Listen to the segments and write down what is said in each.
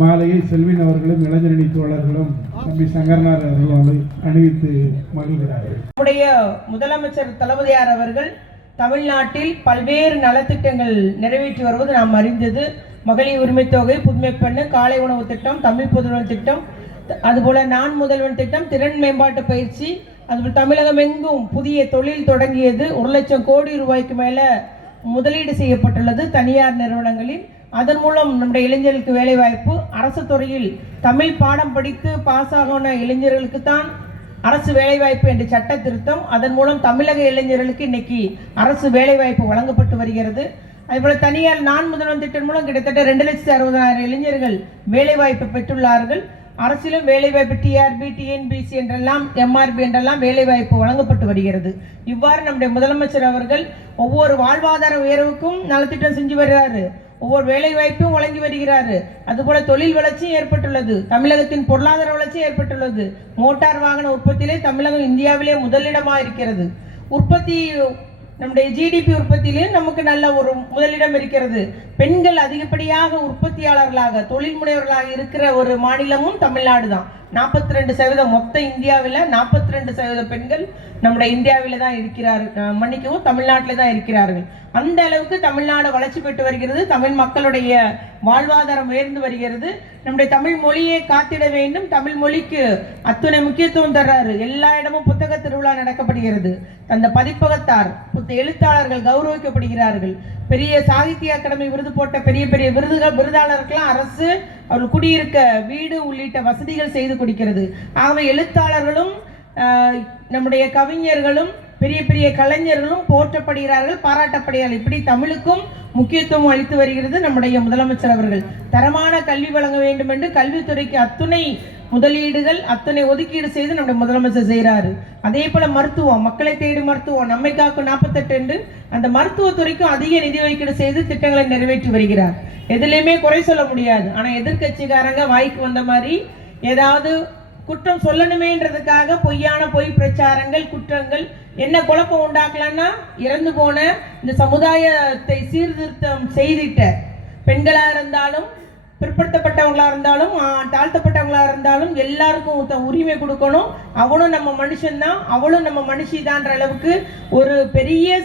மாலையை செல்வின் அவர்களும் இளைஞரணி தோழர்களும் தம்பி சங்கரனார் அவர்களை அணிவித்து மகிழ்கிறார்கள். நம்முடைய முதலமைச்சர் தளபதியார் அவர்கள் தமிழ்நாட்டில் பல்வேறு நலத்திட்டங்கள் நிறைவேற்றி வருவது நாம் அறிந்தது. மகளிர் உரிமை தொகை புதுமை பெண்ணு காலை உணவு திட்டம் தமிழ் புதுவன் திட்டம் அதுபோல நான் முதல்வன் திட்டம் திறன் மேம்பாட்டு பயிற்சி அதுபோல் தமிழகம் எங்கும் புதிய தொழில் தொடங்கியது. ஒரு லட்சம் கோடி ரூபாய்க்கு மேல முதலீடு செய்யப்பட்டுள்ளது தனியார் நிறுவனங்களில். அதன் மூலம் நம்முடைய இளைஞர்களுக்கு வேலைவாய்ப்பு அரசு துறையில் தமிழ் பாடம் படித்து பாஸ் ஆகின இளைஞர்களுக்கு தான் அரசு வேலைவாய்ப்பு என்ற சட்ட திருத்தம் அதன் மூலம் தமிழக இளைஞர்களுக்கு இன்னைக்கு அரசு வேலைவாய்ப்பு வழங்கப்பட்டு வருகிறது. அதுபோல் தனியார் நான் முதல்வன் திட்டம் மூலம் கிட்டத்தட்ட ரெண்டு லட்சத்தி அறுபதாயிரம் இளைஞர்கள் வேலைவாய்ப்பு பெற்றுள்ளார்கள். அரசிலும் வேலைவாய்ப்பு டிஆர்பி டிஎன்பிசி என்றெல்லாம் எம்ஆர்பி என்றெல்லாம் வேலைவாய்ப்பு வழங்கப்பட்டு வருகிறது. இவ்வாறு நம்முடைய முதலமைச்சர் அவர்கள் ஒவ்வொரு வாழ்வாதார உயர்வுக்கும் நலத்திட்டம் செஞ்சு வருகிறாரு ஒவ்வொரு வேலை வாய்ப்பும் வழங்கி வருகிறார். அதுபோல தொழில் வளர்ச்சியும் ஏற்பட்டுள்ளது. தமிழகத்தின் பொருளாதார வளர்ச்சியும் ஏற்பட்டுள்ளது. மோட்டார் வாகன உற்பத்தியிலே தமிழகம் இந்தியாவிலே முதலிடமாக இருக்கிறது. உற்பத்தி நம்முடைய ஜிடிபி உற்பத்தியிலும் நமக்கு நல்ல ஒரு முதலிடம் இருக்கிறது. பெண்கள் அதிகப்படியாக உற்பத்தியாளர்களாக தொழில் முனைவர்களாக இருக்கிற ஒரு மாநிலமும் தமிழ்நாடு தான். நாற்பத்தி ரெண்டு சதவீதம் மொத்த இந்தியாவில் நாற்பத்தி ரெண்டு சதவீத பெண்கள் நம்முடைய இந்தியாவில் தான் இருக்கிறார் மன்னிக்கவும் தமிழ்நாட்டில் தான் இருக்கிறார்கள். அந்த அளவுக்கு தமிழ்நாடு வளர்ச்சி பெற்று வருகிறது தமிழ் மக்களுடைய வாழ்வாதாரம் உயர்ந்து வருகிறது. நம்முடைய தமிழ் மொழியை காத்திட வேண்டும் தமிழ் மொழிக்கு அத்துணை முக்கியத்துவம் தர்றாரு. எல்லா இடமும் புத்தக திருவிழா நடக்கப்படுகிறது. அந்த பதிப்பகத்தார் புத்த எழுத்தாளர்கள் கௌரவிக்கப்படுகிறார்கள். பெரிய சாகித்ய அகாடமி விருது போட்ட பெரிய பெரிய விருதுகள் விருதாளருக்கெல்லாம் அரசு அவர் குடியிருக்க வீடு உள்ளிட்ட வசதிகள் செய்து கொடுக்கிறது. ஆகவே எழுத்தாளர்களும் ஆஹ், நம்முடைய கவிஞர்களும் பெரிய பெரிய கலைஞர்களும் போற்றப்படுகிறார்கள் பாராட்டப்படுகிறார்கள். இப்படி தமிழுக்கும் முக்கியத்துவம் அளித்து வருகிறது நம்முடைய முதலமைச்சர் அவர்கள். தரமான கல்வி வழங்க வேண்டும் என்று கல்வித்துறைக்கு அத்துணை முதலீடுகள் அத்தனை ஒதுக்கீடு செய்து நம்முடைய முதலமைச்சர் செய்கிறாரு அதே போல மருத்துவம் மக்களை தேடி மருத்துவம் நம்மை காக்கும் நாற்பத்தெட்டு என்று அந்த மருத்துவத்துறைக்கும் அதிக நிதி ஒதுக்கீடு செய்து திட்டங்களை நிறைவேற்றி வருகிறார். எதுலையுமே குறை சொல்ல முடியாது. ஆனால் எதிர்கட்சிக்காரங்க வாய்க்கு வந்த மாதிரி ஏதாவது குற்றம் சொல்லணுமேன்றதுக்காக பொய்யான பொய் பிரச்சாரங்கள் குற்றங்கள் என்ன குழப்பம் உண்டாக்கலாம்னா இறந்து போன இந்த சமுதாயத்தை சீர்திருத்தம் செய்திட்ட பெண்களா இருந்தாலும் பிற்படுத்தப்பட்டவங்களா இருந்தாலும் தாழ்த்தப்பட்டவங்களாக தாழ்த்தப்பட்டவங்களா இருந்தாலும் எல்லாருக்கும் உரிமை கொடுக்கணும். அவனும் நம்ம மனுஷன்தான் அவளும் நம்ம மனுஷிதான்ற அளவுக்கு ஒரு பெரிய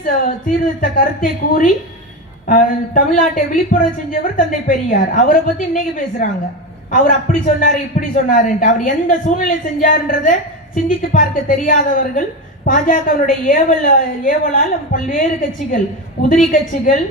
சீர்திருத்த கருத்தை கூறி தமிழ்நாட்டை விழிப்புணர்வு செஞ்சவர் தந்தை பெரியார். அவரை பத்தி இன்னைக்கு பேசுறாங்க. அவர் அப்படி சொன்னார் இப்படி சொன்னாருன்ட்டு. அவர் எந்த சூழ்நிலை செஞ்சாருன்றத சிந்தித்து பார்க்க தெரியாதவர்கள் பாஜகவினுடைய ஏவல் ஏவலால் பல்வேறு கட்சிகள் உதிரி கட்சிகள்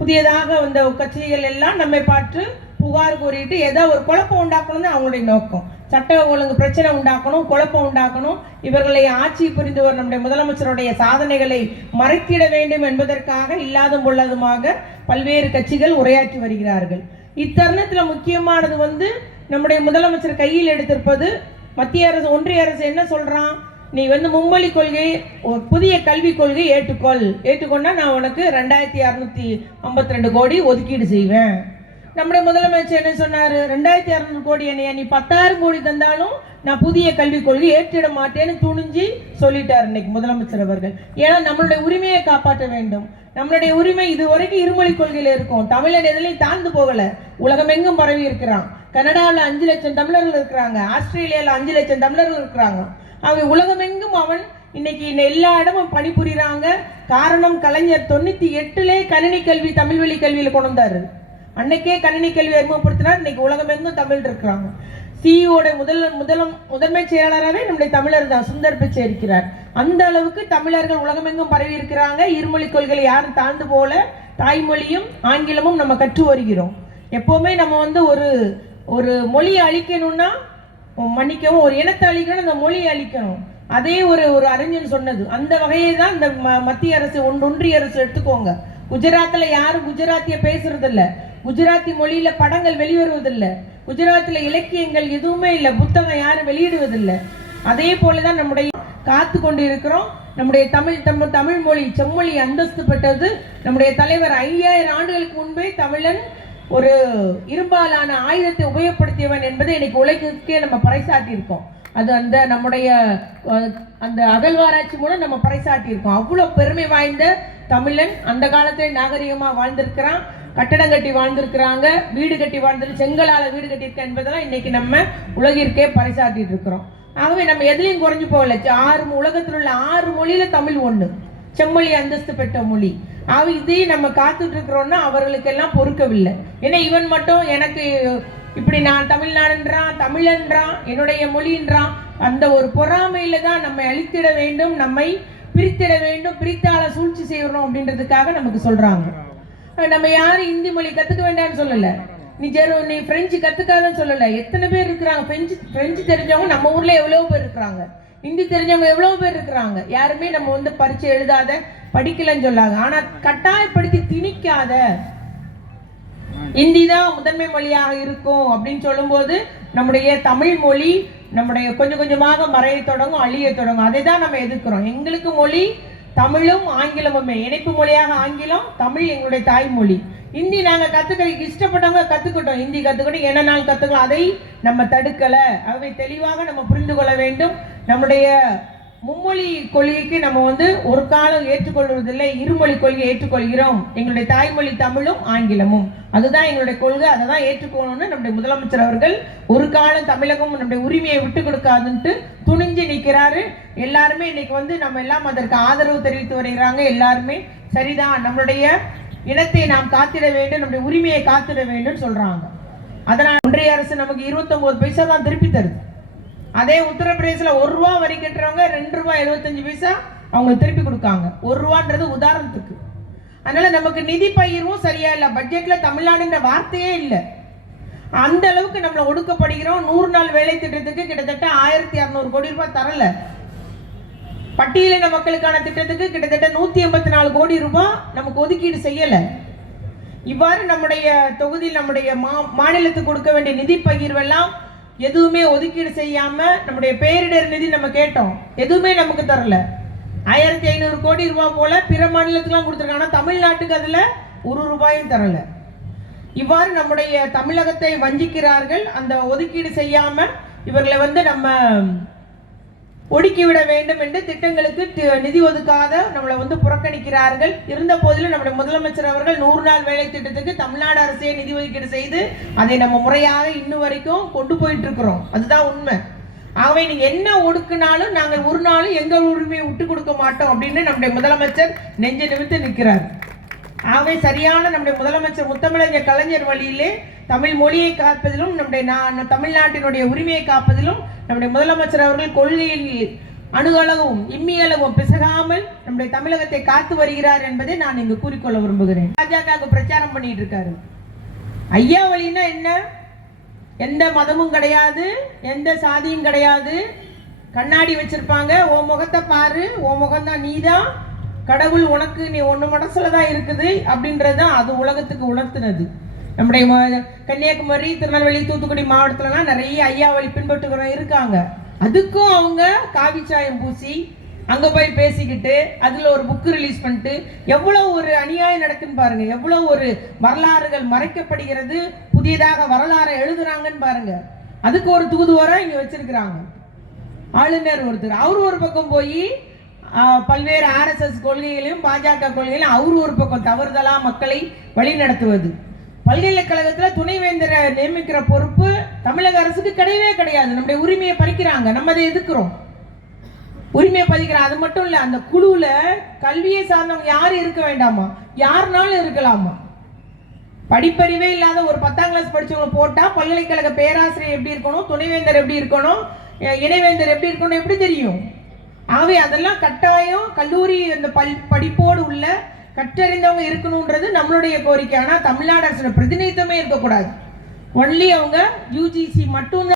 புதியதாக வந்த கட்சிகள் எல்லாம் நம்மை பார்த்து புகார் கூறிட்டு ஏதோ ஒரு குழப்பம் உண்டாக்கணும்னு அவங்களுடைய நோக்கம். சட்ட ஒழுங்கு பிரச்சனை உண்டாக்கணும் குழப்பம் உண்டாக்கணும். இவர்களை ஆட்சி புரிந்து வரும் நம்முடைய முதலமைச்சருடைய சாதனைகளை மறைத்திட வேண்டும் என்பதற்காக இல்லாதும் பொல்லாதுமாக பல்வேறு கட்சிகள் உரையாற்றி வருகிறார்கள். இத்தருணத்தில் முக்கியமானது வந்து நம்முடைய முதலமைச்சர் கையில் எடுத்திருப்பது மத்திய அரசு ஒன்றிய அரசு என்ன சொல்கிறான் நீ வந்து மும்மொழி கொள்கை ஒரு புதிய கல்விக் கொள்கை ஏற்றுக்கொள். ஏற்றுக்கொண்டா நான் உனக்கு ரெண்டாயிரத்தி அறுநூத்தி ஐம்பத்தி ரெண்டு கோடி ஒதுக்கீடு செய்வேன். நம்முடைய முதலமைச்சர் என்ன சொன்னார்? ரெண்டாயிரத்தி அறுநூறு கோடி என்னைய நீ பத்தாயிரம் கோடி தந்தாலும் நான் புதிய கல்விக் கொள்கை ஏற்றிட மாட்டேன்னு துணிஞ்சு சொல்லிட்டார் இன்னைக்கு முதலமைச்சர் அவர்கள். ஏன்னா நம்மளுடைய உரிமையை காப்பாற்ற வேண்டும். நம்மளுடைய உரிமை இதுவரைக்கும் இருமொழி கொள்கையில் இருக்கும். தமிழன் எதுலையும் தாழ்ந்து போகல. உலகமெங்கும் பரவி இருக்கிறான். கனடாவில் அஞ்சு லட்சம் தமிழர்கள் இருக்கிறாங்க. ஆஸ்திரேலியாவில் அஞ்சு லட்சம் தமிழர்கள் இருக்கிறாங்க. அவங்க உலகமெங்கும் அவன் இன்னைக்கு எல்லா இடமும் பணிபுரிகிறாங்க காரணம் கலைஞர் தொண்ணூத்தி எட்டுலே கணினி கல்வி தமிழ் வழி கல்வியில கொண்டு வந்தாரு. அன்னைக்கே கணினி கல்வி அறிமுகப்படுத்தினார். இன்னைக்கு உலகமெங்கும் தமிழ் இருக்கிறாங்க. சிஇஓட முதல் முதலம் முதன்மை செயலாளராகவே நம்முடைய தமிழர் தான் சுந்தர் பிச்சை இருக்கிறார் அந்த அளவுக்கு தமிழர்கள் உலகமெங்கும் பரவி இருக்கிறாங்க. இருமொழி கொள்கைகளை யாரும் தாழ்ந்து போல தாய்மொழியும் ஆங்கிலமும் நம்ம கற்று வருகிறோம். எப்போவுமே நம்ம வந்து ஒரு ஒரு மொழியை அழிக்கணும்னா மன்னிக்கவும் ஒரு இனத்தை அழிக்கணும் அந்த மொழியை அழிக்கணும். அதே ஒரு ஒரு அறிஞன் சொன்னது. அந்த வகையை தான் இந்த ம- மத்திய அரசு ஒன்று ஒன்றிய அரசு எடுத்துக்கோங்க. குஜராத்தில் யாரும் குஜராத்திய பேசுறதில்லை. குஜராத்தி மொழியில படங்கள் வெளிவருவதில்லை. குஜராத்தில் இலக்கியங்கள் எதுவுமே இல்லை. புத்தகம் யாரும் வெளியிடுவதில்லை. அதே போலதான் நம்முடைய காத்து கொண்டு இருக்கிறோம் நம்முடைய தமிழ் தமிழ் தமிழ் மொழி செம்மொழி அந்தஸ்து பெற்றது. நம்முடைய தலைவர் ஐயாயிரம் ஆண்டுகளுக்கு முன்பே தமிழன் ஒரு இரும்பாலான ஆயுதத்தை உபயோகப்படுத்தியவன் என்பதை இன்னைக்கு உலகிற்கே நம்ம பறைசாட்டியிருக்கோம் அது அந்த நம்முடைய அந்த அகழ்வாராய்ச்சி மூலம் நம்ம பறைசாட்டியிருக்கோம் அவ்வளோ பெருமை வாய்ந்த தமிழன் அந்த காலத்துல நாகரிகமாக வாழ்ந்திருக்கிறான் கட்டடம் கட்டி வாழ்ந்திருக்கிறாங்க வீடு கட்டி வாழ்ந்து செங்கலால் வீடு கட்டியிருக்க என்பதெல்லாம் இன்னைக்கு நம்ம உலகிற்கே பறைசாட்டிட்டு இருக்கிறோம். ஆகவே நம்ம எதுலையும் குறைஞ்சு போகல. ஆறு உலகத்தில் உள்ள ஆறு மொழியில தமிழ் ஒன்று செம்மொழி அந்தஸ்து பெற்ற மொழி. ஆகவே இதையும் நம்ம காத்துட்டு இருக்கிறோம்னா அவர்களுக்கெல்லாம் பொறுக்கவில்லை. ஏன்னா இவன் மட்டும் எனக்கு இப்படி நான் தமிழ்நாடுன்றான் தமிழன்றான் என்னுடைய மொழின்றான் அந்த ஒரு பொறாமையில தான் நம்மை அழித்திட வேண்டும் நம்மை பிரித்திட வேண்டும் பிரித்தால சூழ்ச்சி செய்யணும் அப்படின்றதுக்காக நமக்கு சொல்றாங்க. நம்ம யாரும் இந்தி மொழி கத்துக்க வேண்டாம்னு சொல்லல. நீ ஜெரு நீ பிரெஞ்சு கத்துக்காதன்னு சொல்லல. எத்தனை பேர் இருக்கிறாங்க? பிரெஞ்சு பிரெஞ்சு தெரிஞ்சவங்க நம்ம ஊர்ல எவ்வளவு பேர் இருக்கிறாங்க? ஹிந்தி தெரிஞ்சவங்க எவ்வளவு பேர் இருக்கிறாங்க? யாருமே நம்ம வந்து பரிச்சு எழுதாத படிக்கலன்னு சொல்லாங்க ஆனா கட்டாயப்படுத்தி திணிக்காத ஹிந்தி தான் முதன்மை மொழியாக இருக்கும் அப்படின்னு சொல்லும்போது நம்முடைய தமிழ் மொழி நம்முடைய கொஞ்சம் கொஞ்சமாக மறைய தொடங்கும் அழிய தொடங்கும். அதை தான் நம்ம எதிர்க்கிறோம். எங்களுக்கு மொழி தமிழும் ஆங்கிலமுமே. இணைப்பு மொழியாக ஆங்கிலம் தமிழ் எங்களுடைய தாய்மொழி. ஹிந்தி நாங்கள் கற்றுக்கிறதுக்கு இஷ்டப்பட்டவங்க கற்றுக்கிட்டோம் ஹிந்தி கற்றுக்கிட்டோம் என்ன நாள் கற்றுக்கலாம் அதை நம்ம தடுக்கலை. அவை தெளிவாக நம்ம புரிந்து கொள்ள வேண்டும். நம்முடைய மும்மொழி கொள்கைக்கு நம்ம வந்து ஒரு காலம் ஏற்றுக்கொள்வதில்லை இருமொழி கொள்கையை ஏற்றுக்கொள்கிறோம். எங்களுடைய தாய்மொழி தமிழும் ஆங்கிலமும். அதுதான் எங்களுடைய கொள்கை அதை தான் ஏற்றுக்கொள்ளணும்னு நம்முடைய முதலமைச்சர் அவர்கள் ஒரு காலம் தமிழகம் நம்முடைய உரிமையை விட்டு கொடுக்காதுன்ட்டு துணிஞ்சு நிற்கிறாரு எல்லாருமே இன்னைக்கு வந்து நம்ம எல்லாம் அதற்கு ஆதரவு தெரிவித்து வருகிறாங்க. எல்லாருமே சரிதான் நம்மளுடைய இனத்தை நாம் காத்திட வேண்டும் நம்முடைய உரிமையை காத்திட வேண்டும் சொல்றாங்க. அதனால் ஒன்றிய அரசு நமக்கு 29 பைசா தான் திருப்பி தருது. அதே உத்தரப்பிரதேசில் ஒரு ரூபா வரி கட்டுறவங்க ரெண்டு ரூபா எழுபத்தஞ்சு பைசா அவங்க திருப்பி கொடுக்காங்க. ஒரு ரூபான்றது உதாரணத்துக்கு. அதனால நமக்கு நிதி பயிர்வும் சரியா இல்லை. பட்ஜெட்ல தமிழ்நாடுன்ற வார்த்தையே இல்லை. அந்த அளவுக்கு நம்மளை ஒடுக்கப்படுகிறோம். நூறு நாள் வேலை திட்டத்துக்கு கிட்டத்தட்ட ஆயிரத்தி இரநூறு கோடி ரூபாய் தரல. பட்டியலின மக்களுக்கான திட்டத்துக்கு கிட்டத்தட்ட நூத்தி எண்பத்தி நாலு கோடி ரூபாய் நமக்கு ஒதுக்கீடு செய்யல. இவ்வாறு நம்முடைய தொகுதியில் நம்முடைய மா மாநிலத்துக்கு கொடுக்க வேண்டிய நிதி பகிர்வெல்லாம் எதுவுமே ஒதுக்கீடு செய்யாம நம்முடைய பேரிடர் நிதி நம்ம கேட்டோம். எதுவுமே நமக்கு தரல. ஆயிரத்தி ஐநூறு கோடி ரூபாய் போல பிற மாநிலத்துக்குலாம் கொடுத்துருக்காங்க. தமிழ்நாட்டுக்கு அதில் ஒரு ரூபாயும் தரல. இவ்வாறு நம்முடைய தமிழகத்தை வஞ்சிக்கிறார்கள். அந்த ஒதுக்கீடு செய்யாம இவர்களை வந்து நம்ம ஒடுக்கிவிட வேண்டும் என்று திட்டங்களுக்கு தி- நிதி ஒதுக்காத நம்மளை வந்து புறக்கணிக்கிறார்கள். இருந்த போதிலும் நம்முடைய முதலமைச்சர் அவர்கள் நூறு நாள் வேலை திட்டத்துக்கு தமிழ்நாடு அரசே நிதி ஒதுக்கீடு செய்து அதை நம்ம முறையாக இன்னும் வரைக்கும் கொண்டு போயிட்டு இருக்கிறோம். அதுதான் உண்மை. ஆகவே நீங்க என்ன ஒடுக்குனாலும் நாங்கள் ஒரு நாளும் எங்கள் உரிமையை விட்டு கொடுக்க மாட்டோம் அப்படின்னு நம்முடைய முதலமைச்சர் நெஞ்சு நிமித்து நிற்கிறார். ஆகவே சரியான நம்முடைய முதலமைச்சர் முத்தமிழஞ்சர் கலைஞர் வழியிலே தமிழ் மொழியை காப்பதிலும் நம்முடைய நான் தமிழ்நாட்டினுடைய உரிமையை காப்பதிலும் நம்முடைய முதலமைச்சர் அவர்கள் கொள்கையில் அணுகளவும் இம்மியளவும் பிசகாமல் நம்முடைய தமிழகத்தை காத்து வருகிறார் என்பதை நான் இங்கு கூறிக்கொள்ள விரும்புகிறேன். பாஜக பிரச்சாரம் பண்ணிட்டு இருக்காரு. ஐயா வழின்னா என்ன? எந்த மதமும் கிடையாது எந்த சாதியும் கிடையாது. கண்ணாடி வச்சிருப்பாங்க. ஓ முகத்தை பாரு ஓ முகம்தான் நீதான். கடவுள் உனக்கு நீ ஒன்று மனசில் தான் இருக்குது அப்படின்றது தான் அது உலகத்துக்கு உணர்த்தினது. நம்முடைய கன்னியாகுமரி திருநெல்வேலி தூத்துக்குடி மாவட்டத்துலலாம் நிறைய ஐயா வழி பின்பற்றுகிறோம் இருக்காங்க. அதுக்கும் அவங்க காவி சாயம் பூசி அங்கே போய் பேசிக்கிட்டு அதில் ஒரு புக்கு ரிலீஸ் பண்ணிட்டு எவ்வளோ ஒரு அநியாயம் நடக்குன்னு பாருங்க. எவ்வளோ ஒரு வரலாறுகள் மறைக்கப்படுகிறது புதியதாக வரலாறை எழுதுறாங்கன்னு பாருங்க. அதுக்கு ஒரு தூதுவரம் இங்கே வச்சிருக்கிறாங்க. ஆளுநர் ஒருத்தர். அவர் ஒரு பக்கம் போய் பல்வேறு ஆர்எஸ்எஸ் கொள்கைகளையும் பாஜக கொள்கைகளையும் அவர் ஒரு பக்கம் தவறுதலா மக்களை வழி நடத்துவது துணைவேந்தரை நியமிக்கிற பொறுப்பு தமிழக அரசுக்கு கிடையவே கிடையாது. நம்முடைய உரிமையை பறிக்கிறாங்க. நம்ம அதை எதுக்குறோம் உரிமையை பதிக்கிறோம் அது மட்டும் இல்லை அந்த குழுவில் கல்வியை சார்ந்தவங்க யாரும் இருக்க வேண்டாமா? யாருனாலும் இருக்கலாமா? படிப்பறிவே இல்லாத ஒரு பத்தாம் கிளாஸ் படிச்சவங்க போட்டால் பல்கலைக்கழக பேராசிரியர் எப்படி இருக்கணும்? துணைவேந்தர் எப்படி இருக்கணும்? இணைவேந்தர் எப்படி இருக்கணும்? எப்படி தெரியும்? ஆகவே அதெல்லாம் கட்டாயம் கல்லூரி அந்த பல் படிப்போடு உள்ள கற்றறிந்தவங்க இருக்கணுன்றது நம்மளுடைய கோரிக்கை. ஆனால் தமிழ்நாடு அரசோட பிரதிநிதித்துவமே இருக்கக்கூடாது. ஒன்லி அவங்க யூஜிசி மட்டும்தான்